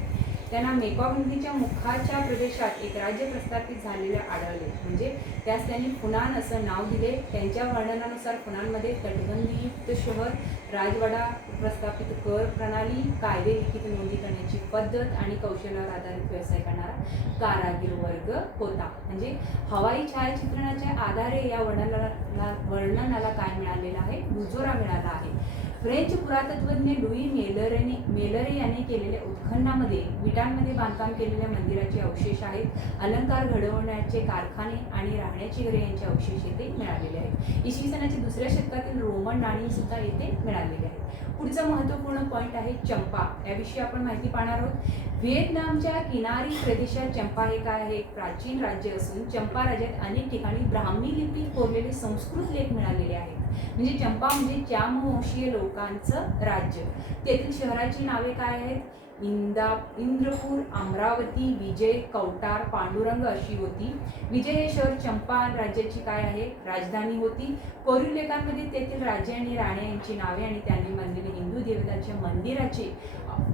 त्यांना मेकॉंग नदीच्या मुखाच्या प्रदेशात एक राज्य प्रस्थापित झालेले आढळले. म्हणजे त्यास त्यांनी फुनान असं नाव दिले. त्यांच्या वर्णनानुसार फुनानमध्ये तटबंदीयुक्त शहर, राजवाडा, प्रस्थापित कर प्रणाली, कायदे लिखित नोंदी करण्याची पद्धत आणि कौशल्यावर आधारित व्यवसाय करणारा कारागीर वर्ग होता. म्हणजे हवाई छायाचित्रणाच्या आधारे या वर्णनाला काय मिळालेलं आहे? दुजोरा मिळाला आहे. फ्रेंच पुरातत्वज्ञ लुई मेलरे याने केलेल्या उत्खननामध्ये विटांमध्ये बांधकाम केलेल्या मंदिराचे अवशेष आहेत. अलंकार घडवण्याचे कारखाने आणि राहण्याची घरे यांचे अवशेष येथे मिळालेले आहेत. इसवी सनाच्या 2ऱ्या शतकातील रोमन नाणी सुद्धा येथे मिळालेली आहेत. पुढचा महत्त्वपूर्ण पॉईंट आहे चंपा. याविषयी आपण माहिती पाहणार आहोत. व्हिएतनामच्या किनारी प्रदेशात चंपा हे काय आहे? एक प्राचीन राज्य असून चंपा राज्यात अनेक ठिकाणी ब्राह्मी लिपीत कोरलेले संस्कृत लेख मिळालेले आहेत. म्हणजे चंपा म्हणजे चामवंशीय लोकांचं राज्य. तेथील शहराची नावे काय आहेत? इंद्रपूर, अमरावती, विजय, कौटार, पांडुरंग अशी होती. विजय हे शहर चंपा राज्याची काय आहे? राजधानी होती. कोरीव लेखांमध्ये तेथील राजे आणि राण्या यांची नावे आणि त्यांनी बांधलेले हिंदू देवतांच्या मंदिराचे,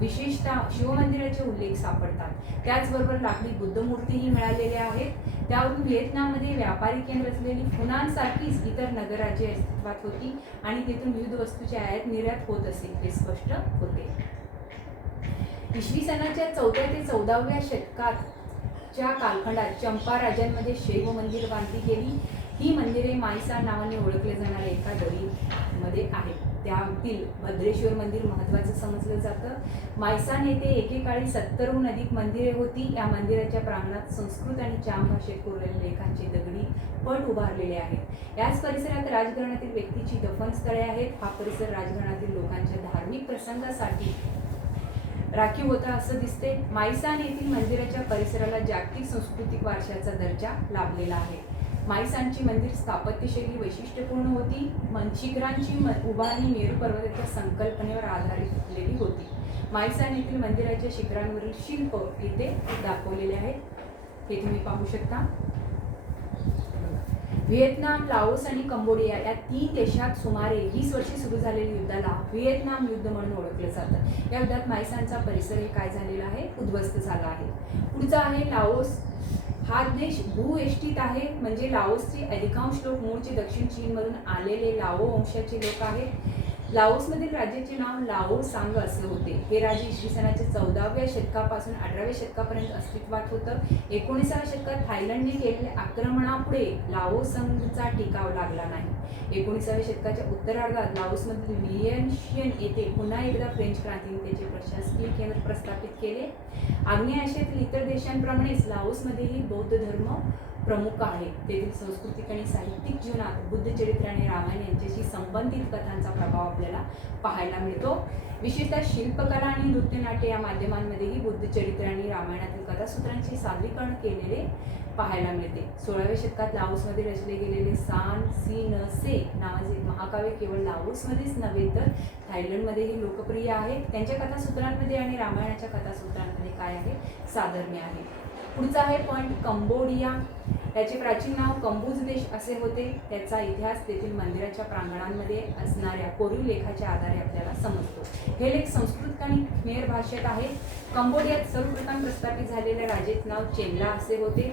विशेषतः शिवमंदिराचे उल्लेख सापडतात. त्याचबरोबर लाकडी बुद्धमूर्तीही मिळालेल्या आहेत. त्यावरून व्हिएतनाममध्ये व्यापारी केंद्र असलेली फुनानसारखीच इतर नगरराज्ये अस्तित्वात होती आणि तेथून विविध वस्तूची आयात निर्यात होत असे हे स्पष्ट होते. इसवी सनाच्या 4व्या ते 14व्या शतकाच्या कालखंडात चंपा राज्यांमध्ये शैव मंदिर बांधली गेली. ही मंदिरे माईसाण नावाने ओळखले जाणाऱ्या एका दरीमध्ये आहेत. त्यातील भद्रेश्वर मंदिर महत्त्वाचं समजलं जातं. माईसाण येथे एकेकाळी 70हून अधिक मंदिरे होती. या मंदिराच्या प्रांगणात संस्कृत आणि चाम भाषेत कोरलेल्या लेखांचे दगडी पट उभारलेले आहेत. याच परिसरात राजघराण्यातील व्यक्तीची दफनस्थळे आहेत. हा परिसर राजघराण्यातील लोकांच्या धार्मिक प्रसंगासाठी राखीव होता असं दिसते. माईसाण येथील मंदिराच्या परिसराला जागतिक सांस्कृतिक वारशाचा दर्जा लाभलेला आहे. माईसाणची मंदिर स्थापत्यशैली वैशिष्ट्यपूर्ण होती. शिखरांची उभारणी मेरू पर्वताच्या संकल्पनेवर आधारित होती. माईसाण येथील मंदिराच्या शिखरांवरील शिल्प इथे दाखवलेले आहेत, हे तुम्ही पाहू शकता. व्हिएतनाम, लाओस आणि कंबोडिया या 3 देशात सुमारे 20 वर्षे सुरू झालेल्या युद्धाला व्हिएतनाम युद्ध म्हणून ओळखलं जातं. या युद्धात माईसाणचा परिसर हे काय झालेला आहे, उद्ध्वस्त झाला आहे. पुढचा आहे लाओस. हा देश भूवेष्टित आहे, म्हणजे लाओसचे अधिकांश लोक मूळचे दक्षिण चीनमधून आलेले लाओ वंशाचे लोक आहेत. लाओसमधील राज्याचे नाव लाओ सांग असे होते. हे राज्य इसवी सनाच्या 14व्या शतकापासून 18व्या शतकापर्यंत अस्तित्वात होतं. 19व्या शतकात थायलंडने केलेल्या आक्रमणापुढे लाओ संघचा टिकाव लागला नाही. 19व्या शतकाच्या उत्तरार्धात लाओसमधील व्हिएन्शियन येथे पुन्हा एकदा फ्रेंच क्रांतीने त्याचे प्रशासकीय केंद्र प्रस्थापित केले. आग्नेय आशियातील इतर देशांप्रमाणेच लाओसमध्येही बौद्ध धर्म प्रमुख आहे. तेथील सांस्कृतिक आणि साहित्यिक जीवनात बुद्ध चरित्र आणि रामायण यांच्याशी संबंधित कथांचा प्रभाव आपल्याला पाहायला मिळतो. विशेषतः शिल्पकला आणि नृत्यनाट्य या माध्यमांमध्येही बुद्ध चरित्र आणि रामायणातील कथासूत्रांचे सादरीकरण केलेले पाहायला मिळते. 16व्या शतकात लाओसमध्ये रचले गेलेले सान सी न से नावाचे महाकाव्य केवळ लाओसमध्येच नव्हे तर थायलंडमध्येही लोकप्रिय आहे. त्यांच्या कथासूत्रांमध्ये आणि रामायणाच्या कथासूत्रांमध्ये काय आहे, साधर्म्य आहे. पुढचा आहे पॉइंट कंबोडिया. त्याचे प्राचीन नाव कंबुज देश असे होते. त्याचा इतिहास तेथील मंदिराच्या प्रांगणांमध्ये असणाऱ्या कोरीव लेखाच्या आधारे आपल्याला समजतो. हे लेख संस्कृत आणि खमेर भाषेत आहेत. कंबोडियात सर्वप्रथम प्रस्थापित झालेल्या राजाचे नाव चेनला असे होते.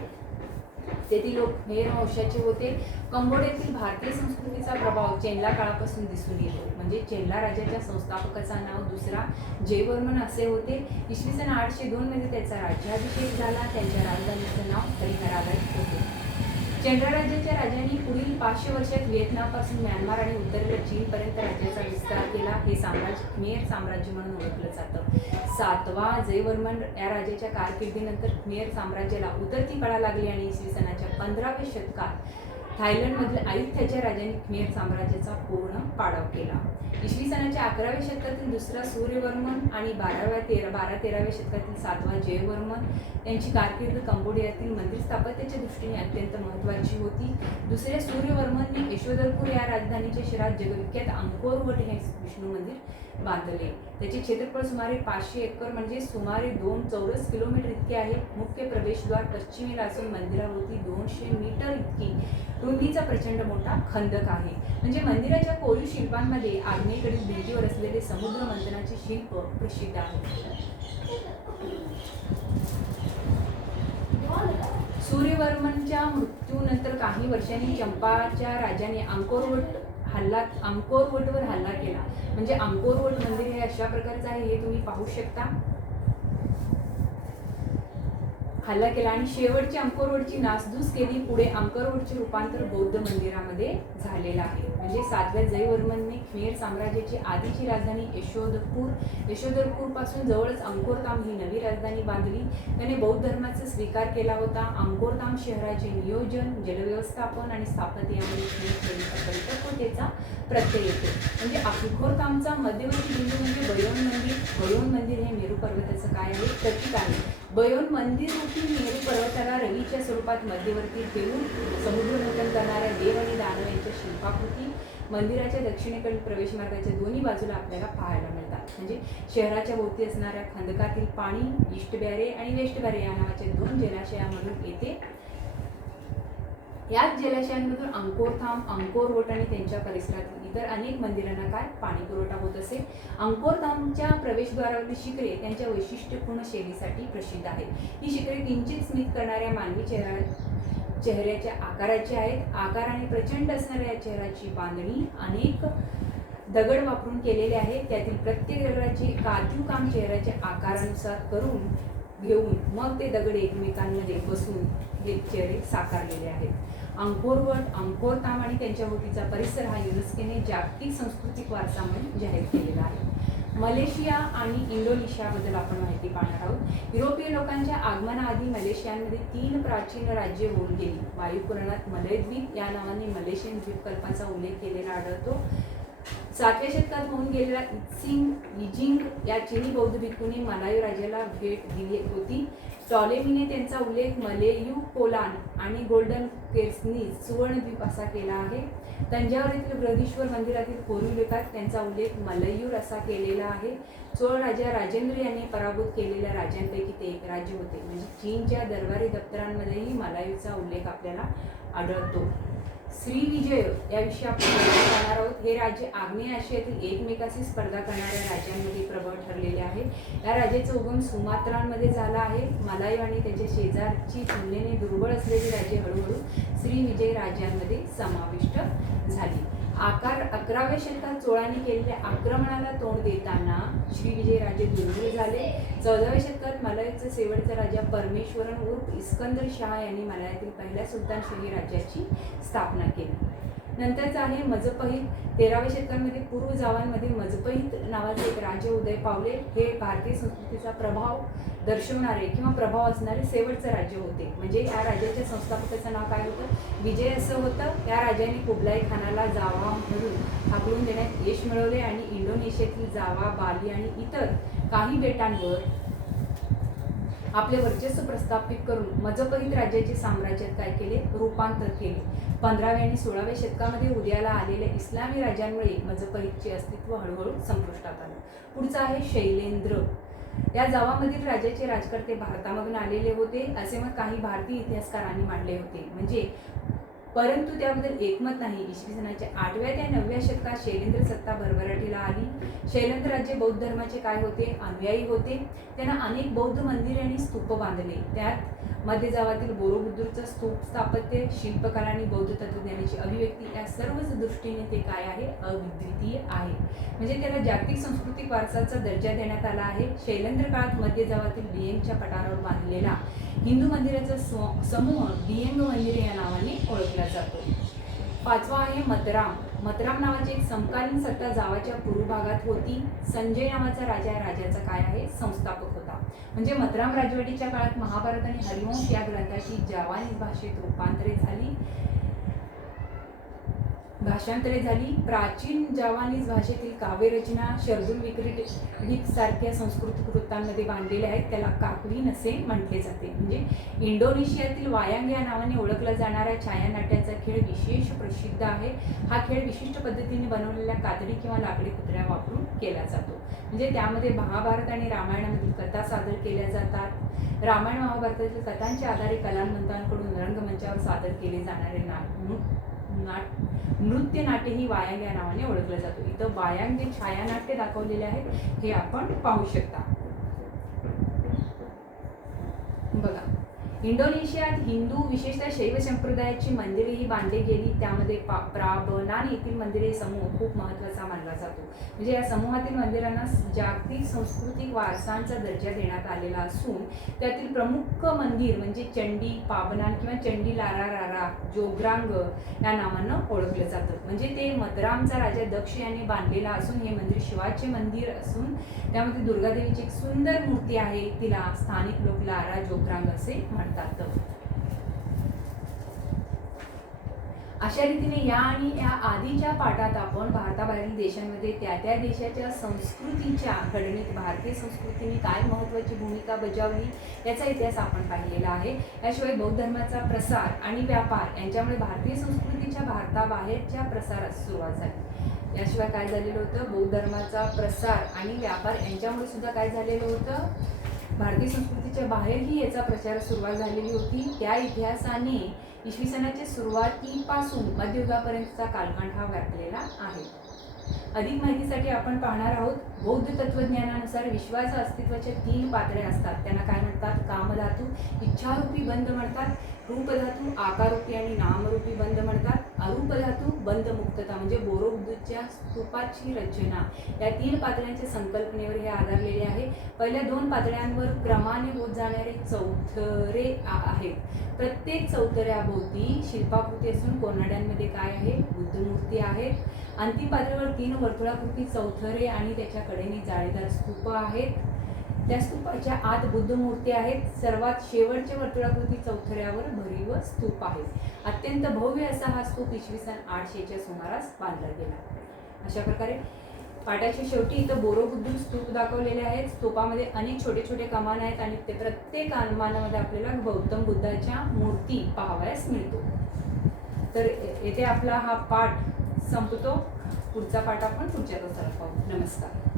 तेथील लोक खमेर वंशाचे होते. कंबोडियातील भारतीय संस्कृतीचा प्रभाव चेनला काळापासून दिसून येतो. म्हणजे चेनला राज्याच्या संस्थापकाचा नाव दुसरा जयवर्मन असे होते. इसवी सन 802 मध्ये त्याचा राज्याभिषेक झाला. त्यांच्या राजधानीचं नाव हरिहराबाद होते. चेनला राज्याच्या राजांनी पुढील 500 वर्षात व्हिएतनामपासून म्यानमार आणि उत्तरेला चीनपर्यंत राज्याचा विस्तार केला. हे साम्राज्य खमेर साम्राज्य म्हणून ओळखलं जातं. 7वा जयवर्मन या राजाच्या कारकिर्दीनंतर खमेर साम्राज्याला उतरती कळा लागली आणि इसवी सनाच्या 15व्या शतकात थायलंडमधील आयुथ्याच्या राजांनी खमेर साम्राज्याचा पूर्ण पाडाव केला. इसवी सनाच्या 11व्या शतकातील दुसरा सूर्यवर्मन आणि 12-13व्या शतकातील 7वा जयवर्मन यांची कारकीर्द कंबोडियातील मंदिर स्थापत्याच्या दृष्टीने अत्यंत महत्त्वाची होती. दुसऱ्या सूर्यवर्मनने यशोधरपूर या राजधानीच्या शहरात जगविख्यात अंकोर वट हे विष्णू मंदिर बांधले. त्याचे क्षेत्रफळ सुमारे 500 एकर म्हणजे सुमारे 2 चौरस किलोमीटर इतके आहे. मुख्य प्रवेशद्वार पश्चिमेला असून मंदिराभोवती 200 मीटर इतकी रुंदीचा प्रचंड मोठा खंदक आहे. म्हणजे मंदिराच्या कोरीव शिल्पांमध्ये आग्नेयेकडील भिंतीवर असलेले समुद्र मंथनाचे शिल्प प्रसिद्ध आहे. सूर्यवर्मनच्या मृत्यूनंतर काही वर्षांनी चंपाच्या राजाने अंकोरवटवर हल्ला केला. म्हणजे अंकोरवट मंदिर हे अशा प्रकारचं आहे, हे तुम्ही पाहू शकता. हल्ला केला आणि शेवटची अंकोरवटची नासधूस केली. पुढे अंकोरवटचे रूपांतर बौद्ध मंदिरामध्ये झालेलं आहे. म्हणजे 7व्या जयवर्मनने खमेर साम्राज्याची आधीची राजधानी यशोधरपूर पासून जवळच अंकोरधाम ही नवी राजधानी बांधली. त्याने बौद्ध धर्माचा स्वीकार केला होता. अंकोरधाम शहराचे नियोजन, जलव्यवस्थापन आणि स्थापत्य यामध्ये खमेर परिपक्वतेचा प्रत्यय येतो. म्हणजे अंकोरधामचा मध्यवर्ती बिंदू म्हणजे बयोन मंदिर. बयोन मंदिर हे मेरू पर्वताचं काय आहे, प्रतीक आहे. बयोन मंदिर रूपी मेरू पर्वताला रवीच्या स्वरूपात मध्यवर्ती ठेवून समुद्रमंथन करणाऱ्या देव आणि दानव यांच्या शिल्पाकृती मंदिराच्या दक्षिणेकडील प्रवेशमार्गाच्या दोन्ही बाजूला आपल्याला पाहायला मिळतात. म्हणजे शहराच्या भोवती असणाऱ्या खंदकातील पाणी ईस्ट बॅरे आणि वेस्ट बॅरे या नावाच्या 2 जलाशयामधून येते. याच जलाशयांमधून अंकोरधाम, अंकोरवट आणि त्यांच्या परिसरातील इतर अनेक मंदिरांना काय पाणी पुरवठा होत असे. अंकोरधामच्या प्रवेशद्वारावरील शिखरे त्यांच्या वैशिष्ट्यपूर्ण शैलीसाठी प्रसिद्ध आहेत. ही शिखरे किंचित स्मित करणाऱ्या मानवी चेहऱ्याच्या आकाराची आहेत. आकाराने प्रचंड असणाऱ्या या चेहऱ्याची बांधणी अनेक दगड वापरून केलेले आहे. त्यातील प्रत्येक दगडाचे कातीव काम चेहऱ्याच्या आकारानुसार करून घेऊन मग ते दगड एकमेकांमध्ये बसून हे चेहरे साकारलेले आहेत. अंकोरवट, अंकोरधाम आणि त्यांच्या भोवतीचा परिसर हा युनेस्कोने जागतिक सांस्कृतिक वारसा म्हणून जाहीर केलेला आहे. मलेशिया आणि इंडोनेशियाबद्दल आपण माहिती पाहणार आहोत. युरोपीय लोकांच्या आगमनाआधी मलेशियामध्ये 3 प्राचीन राज्ये होऊन गेली. वायुपुराणात मलय द्वीप या नावाने मलेशियन द्वीपकल्पाचा उल्लेख केलेला आढळतो. 7व्या शतकात होऊन गेलेला इजिंग या चिनी बौद्ध भिक्खूने मलायू राज्याला भेट दिली होती. टॉलेमीने त्यांचा उल्लेख मलेयू कोलान आणि गोल्डन केर्सनीज सुवर्णद्वीप असा केला आहे. तंजावर येथील बृहदीश्वर मंदिरातील कोरीव लेखात त्यांचा उल्लेख मलयूर असा केलेला आहे. चोळ राजा राजेंद्र यांनी पराभूत केलेल्या राज्यांपैकी ते एक राज्य होते. म्हणजे चीनच्या दरबारी दप्तरांमध्येही मलायूचा उल्लेख आपल्याला आढळतो. श्रीविजय याविषयी आपण जाणार आहोत. हे राज्य आग्नेय आशियातील एकमेकाशी स्पर्धा करणाऱ्या राज्यांमध्ये प्रबळ ठरलेले आहे. या राज्याचा उगम सुमात्रांमध्ये झाला आहे. मलायू आणि त्याच्या शेजारची तुलनेने दुर्बळ असलेली राज्ये हळूहळू श्रीविजय राज्यांमध्ये समाविष्ट झाली. 11व्या शतकात चोळांनी केलेल्या आक्रमणाला तोंड देताना श्रीविजय राज्य दुर्बळ झाले. 14व्या शतकात मलायूचा शेवटचा राजा परमेश्वरन उर्फ इस्कंदर शाह यांनी मलायातील पहिल्या सुलतानशाही राज्याची स्थापना केली. नंतरचा आहे मजपहित. 13व्या शतकामध्ये पूर्व जावांमध्ये मजपहित नावाचे एक राज्य उदय पावले. हे भारतीय संस्कृतीचा प्रभाव दर्शवणारे किंवा प्रभाव असणारे शेवटचे राज्य होते. म्हणजे या राज्याच्या संस्थापकाचं नाव काय होतं? विजय असं होतं. या राजाने कुबलाई खानाला जावामधून हाकलून देण्यात यश मिळवले आणि इंडोनेशियातील जावा, बाली आणि इतर काही बेटांवर आपले वर्चस्व प्रस्थापित करून मजपहित राज्याचे साम्राज्यात काय केले? रूपांतर केले. 15व्या आणि 16व्या शतकामध्ये उदयाला आलेल्या इस्लामी राज्यांमुळे मजपहितचे अस्तित्व हळूहळू संपुष्टात आलं. पुढचं आहे शैलेंद्र. या जावामधील राज्याचे राजकर्ते भारतामधून आलेले होते असे मत काही भारतीय इतिहासकारांनी मांडले होते. म्हणजे परंतु त्याबद्दल एकमत नाही. इसवी सनाच्या 8व्या ते 9व्या शतकात शैलेंद्र सत्ता भरभराटीला आली. शैलेंद्र राज्य बौद्ध धर्माचे काय होते? अनुयायी होते. त्यांना अनेक बौद्ध मंदिरे आणि स्तूप बांधले. त्यात मध्य जावातील बोरोबुद्दूरचा स्तूप स्थापत्य, शिल्पकला आणि बौद्ध तत्वज्ञानाची अभिव्यक्ती या सर्वच दृष्टीने ते काय आहे? अद्वितीय आहे. म्हणजे त्याला जागतिक सांस्कृतिक वारसाचा दर्जा देण्यात आला आहे. शैलेंद्र काळात मध्य जावातील डिएंगच्या पठारावर बांधलेला हिंदू मंदिराचा समूह डिएंग मंदिरे या नावाने ओळखला जातो. 5वा आहे मतराम. मतराम नावाची एक समकालीन सत्ता जावाच्या पूर्व भागात होती. संजय नावाचा राजा या राज्याचा काय आहे? संस्थापक होता. म्हणजे मतराम राजवटीच्या काळात महाभारत आणि हरिवंश या ग्रंथाची जावानीज भाषेत भाषांतरे झाली. प्राचीन जावानीज भाषेतील काव्यरचना शर्दुल विक्रीट सारख्या सांस्कृतिक वृत्तांमध्ये बांधलेल्या आहेत. त्याला काकवीन असे म्हटले जाते. म्हणजे इंडोनेशियातील वायांग या नावाने ओळखला जाणारा छायानाट्याचा खेळ विशेष प्रसिद्ध आहे. हा खेळ विशिष्ट पद्धतीने बनवलेल्या कातडी किंवा लाकडी पुतळ्या वापरून केला जातो. म्हणजे त्यामध्ये महाभारत आणि रामायणामधील कथा सादर केल्या जातात. रामायण महाभारतातील कथांच्या आधारे कलावंतांकडून रंगमंचावर सादर केले जाणारे नृत्य नाट्य ही वायांग या नावाने ओळखलं जातो. इथं वायांग जे छायानाट्य दाखवलेले आहेत हे आपण पाहू शकता. बघा, इंडोनेशियात हिंदू विशेषतः शैव संप्रदायाची मंदिरे ही बांधली गेली. त्यामध्ये प्राबनान येथील मंदिरे समूह खूप महत्त्वाचा मानला जातो. म्हणजे या समूहातील मंदिरांना जागतिक सांस्कृतिक वारसांचा दर्जा देण्यात आलेला असून त्यातील प्रमुख मंदिर म्हणजे चंडी पाबनान किंवा चंडी लारा रारा जोग्रांग या नावानं ओळखलं जातं. म्हणजे ते मतरामचा राजा दक्ष याने बांधलेला असून हे मंदिर शिवाचे मंदिर असून त्यामध्ये दुर्गादेवीची एक सुंदर मूर्ती आहे. तिला स्थानिक लोक लारा जोग्रांग असे म्हणतात. अशा रीतीने या आणि या आधीच्या पाठात आपण भारताबाहेरील देशांमध्ये त्या त्या देशाच्या संस्कृतीच्या घडणीत भारतीय संस्कृतीने काय महत्त्वाची भूमिका बजावली याचा इतिहास आपण पाहिलेला आहे. याशिवाय बौद्ध धर्माचा प्रसार आणि व्यापार यांच्यामुळे भारतीय संस्कृतीच्या भारताबाहेरच्या प्रसारास सुरुवात झाली. याशिवाय काय झालेलं होतं? बौद्ध धर्माचा प्रसार आणि व्यापार यांच्यामुळे सुद्धा काय झालेलं होतं? भारतीय संस्कृतीच्या बाहेरही याचा प्रचार सुरुवात झालेली होती. त्या इतिहासाने इसवी सनाच्या सुरुवातीपासून मध्ययुगापर्यंतचा कालखंड हा व्यापलेला आहे. अधिक माहितीसाठी आपण पाहणार आहोत बौद्ध तत्वज्ञानानुसार विश्वाच्या अस्तित्वाच्या 3 पातळ्या असतात. त्यांना काय म्हणतात? कामधातू, इच्छारूपी बंध म्हणतात, रूपधातू, आकाररूपी आणि नामरूपी बंध म्हणतात, अरूपधातू, बंधमुक्तता म्हणजे बोरोबुद्दच्या स्तूपाची रचना. या 3 पातळ्यांच्या संकल्पनेवर हे आधारलेले आहे. पहिल्या 2 पातळ्यांवर क्रमाने होत जाणारे चौथरे आहेत. प्रत्येक चौथऱ्याभोवती शिल्पाकृती असून कोनाड्यांमध्ये काय आहे? बुद्धमूर्ती आहेत. अंतिम पातळीवर 3 वर्तुळाकृती चौथरे आणि त्याच्या कडेने जाळीदार स्तूप आहेत. त्या स्तूपाच्या आत बुद्धमूर्ती आहेत. सर्वात शेवटच्या वर्तुळाकृती चौथऱ्यावर भरीव स्तूप आहे. अत्यंत भव्य असा हा स्तूप इसवी सन 800च्या सुमारास बांधला गेला. अशा प्रकारे पाठाच्या शेवटी इथं बोरोबुद्दू स्तूप दाखवलेले आहेत. स्तूपामध्ये अनेक छोटे छोटे कमान आहेत आणि ते प्रत्येक कमानामध्ये आपल्याला गौतम बुद्धाच्या मूर्ती पाहावयास मिळतो. तर येथे आपला हा पाठ संपतो. पुढचा पाठ आपण पुढच्या तासाला पाहू. नमस्कार.